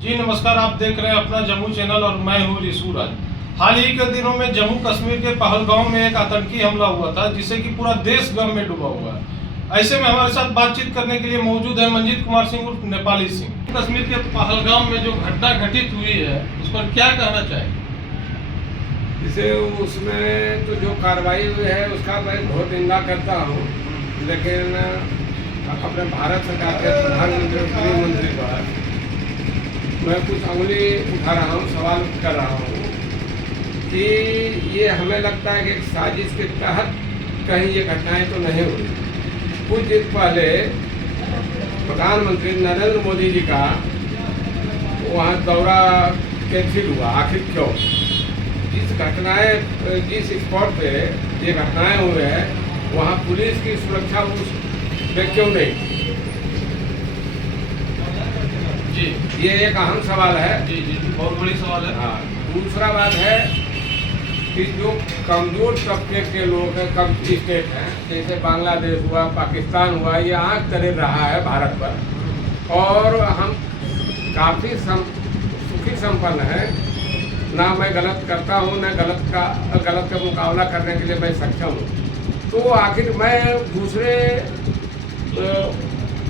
जी नमस्कार, आप देख रहे हैं अपना जम्मू चैनल और मैं हूं ऋषुराज। हाल ही के दिनों में जम्मू कश्मीर के पहलगांव में एक आतंकी हमला हुआ था जिससे कि पूरा देश गम में डूबा हुआ है। ऐसे में हमारे साथ बातचीत करने के लिए मौजूद है मंजीत कुमार सिंह उर्फ नेपाली सिंह। कश्मीर के पहलगांव में जो घटना घटित हुई है उस पर क्या कहना चाहिए? इसे उसमें तो जो कार्रवाई हुई है उसका मैं बहुत निंदा करता हूँ, लेकिन अपने भारत सरकार के प्रधानमंत्री और गृह मंत्री पर मैं कुछ उंगली उठा रहा हूँ, सवाल कर रहा हूँ कि ये हमें लगता है कि एक साजिश के तहत कहीं ये घटनाएं तो नहीं हुई। कुछ दिन पहले प्रधानमंत्री नरेंद्र मोदी जी का वहाँ दौरा कैंसिल हुआ, आखिर क्यों? जिस स्पॉट पे ये घटनाएं हुए हैं वहाँ पुलिस की सुरक्षा उस पे क्यों नहीं? जी ये एक अहम सवाल है। जी जी बहुत बड़ी सवाल है। हाँ, दूसरा बात है कि जो कमजोर तबके के लोग हैं, कम स्टेट हैं, जैसे बांग्लादेश हुआ, पाकिस्तान हुआ, ये आँख तरे रहा है भारत पर, और हम काफ़ी सुखी संपन्न हैं। ना मैं गलत करता हूँ, न गलत का मुकाबला करने के लिए मैं सक्षम हूँ। तो आखिर मैं दूसरे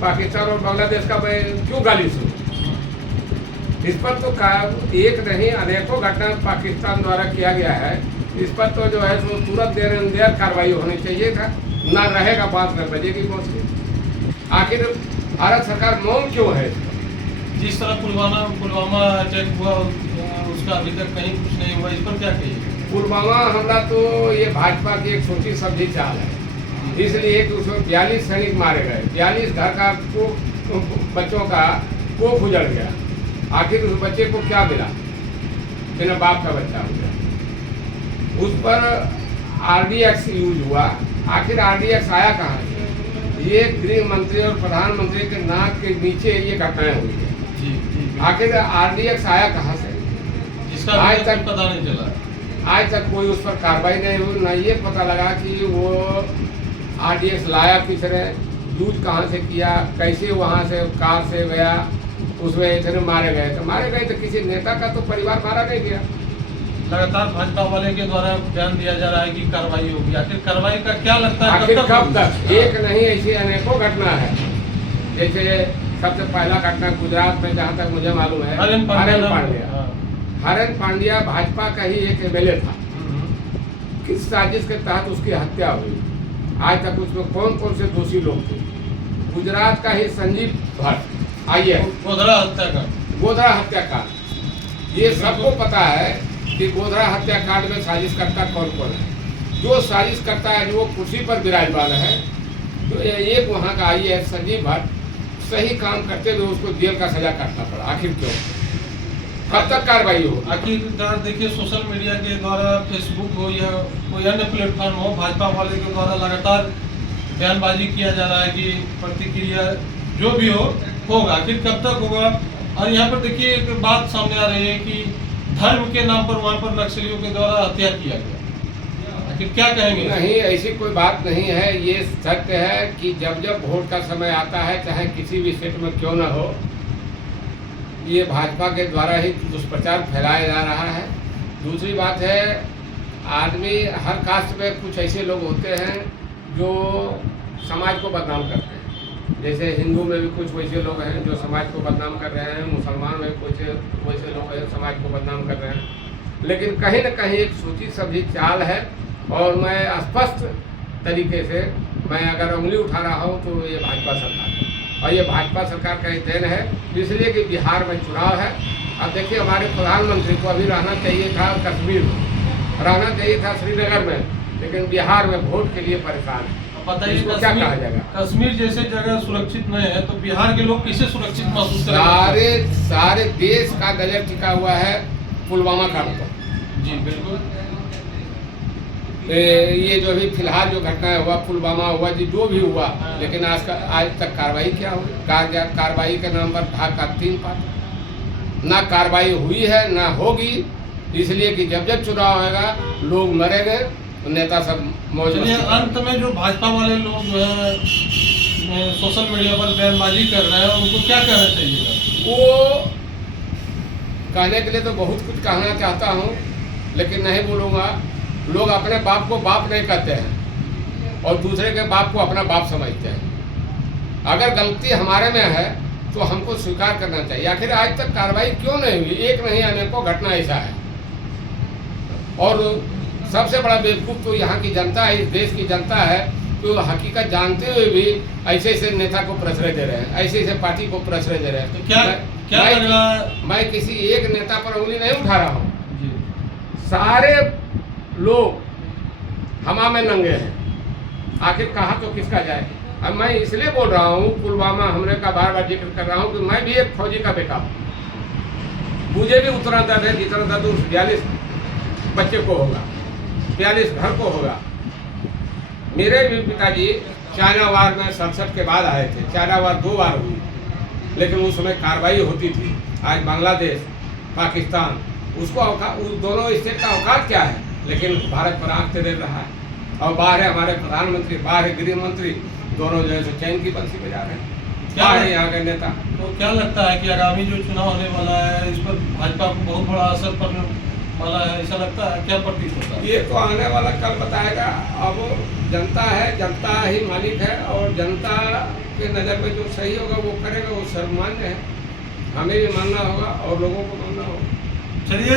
पाकिस्तान और बांग्लादेश का मैं क्यों गाली सुनूं? इस पर तो एक नहीं अनेकों घटना पाकिस्तान द्वारा किया गया है। इस पर तो जो है सो तुरंत देर कार्रवाई होनी चाहिए था, ना रहेगा बात न बजेगी पहुँच। आखिर भारत सरकार मौन क्यों है? जिस तरह पुलवामा अटैक हुआ उसका अभी तक कहीं कुछ नहीं हुआ, इस पर क्या कहिए? पुलवामा हमला तो ये भाजपा की एक सोची समझी चाल है, इसलिए कि उसमें 42 सैनिक मारे गए, 42 घर का बच्चों का कोख उजड़ गया। आखिर उस बच्चे को क्या मिला? बिना बाप का बच्चा हो गया। उस पर RDX यूज हुआ। आखिर RDX आया कहाँ से? ये गृह मंत्री और प्रधानमंत्री के नाक के नीचे ये घटनाएं हुई है। आखिर RDX आया कहाँ से? जिसका आज तक पता नहीं चला। आज तक कोई उस पर कार्रवाई नहीं हुई, ना ये पता लगा कि वो RDX लाया किसने, यूज कहाँ से किया, कैसे वहाँ से कार से गया, उसमें इतने मारे गए तो किसी नेता का तो परिवार मारा नहीं गया। लगातार भाजपा वाले के द्वारा बयान दिया जा रहा है कि कार्रवाई होगी। आखिर कार्रवाई का क्या लगता है? आखिर कब तक? एक नहीं, ऐसी अनेकों घटना है। जैसे सबसे पहला घटना गुजरात में, जहाँ तक मुझे मालूम है, हरेन पांड्या भाजपा का ही एक MLA था। किस साजिश के तहत उसकी हत्या हुई? आज तक उसमें कौन कौन से दोषी लोग थे? गुजरात का ही संजीव भट्ट गोधरा हत्याकांड, ये सबको पता है कि गोधरा हत्याकांड में साजिश करता कौन कौन है। जो साजिश करता है, जो वो कुर्सी पर विराजमान है, तो एक वहाँ का IAS संजीव भट्ट सही काम करते हुए उसको जेल का सजा काटना पड़ा। आखिर क्यों? कब तक कार्रवाई हो? आखिरकार देखिए, सोशल मीडिया के द्वारा, फेसबुक हो या कोई अन्य प्लेटफॉर्म हो, भाजपा वाले के द्वारा लगातार बयानबाजी किया जा रहा है कि प्रतिक्रिया जो भी होगा। आखिर कब तक होगा? और यहाँ पर देखिए एक बात सामने आ रही है कि धर्म के नाम पर वहाँ पर नक्सलियों के द्वारा हत्या किया गया। आखिर क्या कहेंगे? नहीं, ऐसी कोई बात नहीं है। ये सत्य है कि जब जब वोट का समय आता है, चाहे किसी भी स्टेट में क्यों न हो, ये भाजपा के द्वारा ही दुष्प्रचार फैलाया जा रहा है। दूसरी बात है, आदमी हर कास्ट में कुछ ऐसे लोग होते हैं जो समाज को बदनाम करते हैं। जैसे हिंदू में भी कुछ वैसे लोग हैं जो समाज को बदनाम कर रहे हैं, मुसलमान में कुछ वैसे लोग हैं समाज को बदनाम कर रहे हैं। लेकिन कहीं न कहीं एक सोची समझी चाल है, और मैं स्पष्ट तरीके से मैं अगर उंगली उठा रहा हूँ तो ये भाजपा सरकार है, और ये भाजपा सरकार का ही देन है। इसलिए कि बिहार में चुनाव है। अब देखिए, हमारे प्रधानमंत्री को अभी रहना चाहिए था कश्मीर में, रहना चाहिए था श्रीनगर में, लेकिन बिहार में वोट के लिए परेशान है। बताइए, क्या कहा जाएगा? कश्मीर जैसे जगह सुरक्षित नहीं है तो बिहार के लोग किसे सुरक्षित महसूस करेंगे? सारे देश का नजर टिका हुआ है पुलवामा का ऊपर। जी बिल्कुल। ये जो भी फिलहाल जो घटना हुआ, पुलवामा हुआ जी, जो भी हुआ, लेकिन आज तक कार्रवाई क्या हुई? कार्रवाई के नाम पर भाग का 3 पार्ट, ना कार्रवाई हुई है ना होगी। इसलिए कि जब जब चुनाव होगा लोग मरेंगे, नेता सब मौजूद। अंत में जो भाजपा वाले लोग जो है सोशल मीडिया पर बयानबाजी कर रहे हैं, उनको क्या कहना चाहिए? वो कहने के लिए तो बहुत कुछ कहना चाहता हूँ, लेकिन नहीं बोलूँगा। लोग अपने बाप को बाप नहीं कहते हैं और दूसरे के बाप को अपना बाप समझते हैं। अगर गलती हमारे में है तो हमको स्वीकार करना चाहिए। आखिर आज तक कार्रवाई क्यों नहीं हुई? एक नहीं आने को घटना ऐसा है। और सबसे बड़ा बेवकूफ़ तो यहाँ की जनता है, इस देश की जनता है, तो हकीकत जानते हुए भी ऐसे ऐसे नेता को प्रश्रय दे रहे हैं, ऐसे ऐसे पार्टी को प्रश्रय दे रहे हैं। तो क्या मैं किसी एक नेता पर उंगली नहीं उठा रहा हूँ। सारे लोग हमा में नंगे हैं। आखिर कहा तो किसका जाए? अब मैं इसलिए बोल रहा हूँ, पुलवामा हमले का बार बार जिक्र कर रहा हूँ कि मैं भी एक फौजी का बेटा हूँ। मुझे भी उतना दर्द है जितना दर्द उस 42 बच्चे को होगा, 42 घर को होगा। मेरे भी पिताजी चाइना वार में 67 के बाद आए थे। चाइना वार 2 बार हुई, लेकिन उस समय कार्रवाई होती थी। आज बांग्लादेश, पाकिस्तान, उसको उस दोनों स्टेट का औकात क्या है? लेकिन भारत पर आंख दे रहा है। और बाहर है हमारे प्रधानमंत्री, बाहर है गृह मंत्री, दोनों जो है सो चैन की बंसी बजा रहे हैं। क्या है यहाँ के नेता? तो क्या लगता है कि आगामी जो चुनाव होने वाला है, इस पर भाजपा को बहुत बड़ा असर पड़ने वाला है, ऐसा लगता है? क्या प्रतीत होता है? ये तो आने वाला कल बताएगा। अब जनता है, जनता ही मालिक है, और जनता के नज़र में जो सही होगा वो करेगा, वो सर्वमान्य है। हमें भी मानना होगा और लोगों को मानना होगा। चलिए।